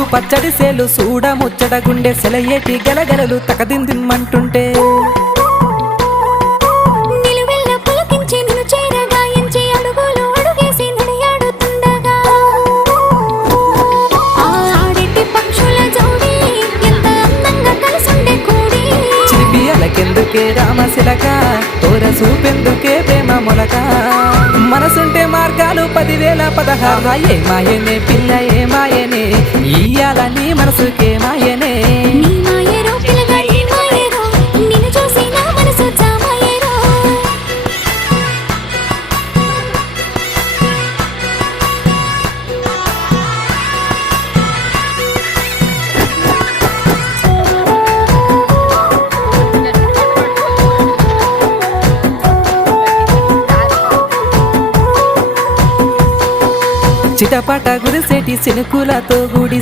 ముద్దు పచ్చడి సేలు సూడ ముచ్చట గుండె సెలయేటి గలగలలు తకదిందిమ్మంటుంటే నిలువెల్ల పులకించి నిన్ను చేరగాయించి అడుగులు అడుగేసి నడియాడుతుండగా ఆడెట్టి పక్షుల జోడి ఎంత అందంగా కలిసుండే కూడి చిలిపి అలకెందుకే రామశిలక తోర చూపెందుకే ప్రేమ మొలక మనసుంటే మార్గాలు 10,016 ఏ మాయనే పిల్ల ఏ మాయనే ఇయ్యాల నీ మనసుకే మాయనే నీ మాయరో పిల్లగా నీ మాయరో నిన్ను చూసి నా మనసు జామాయరో చిటపట గురిసేటి చినుకులతో గుడి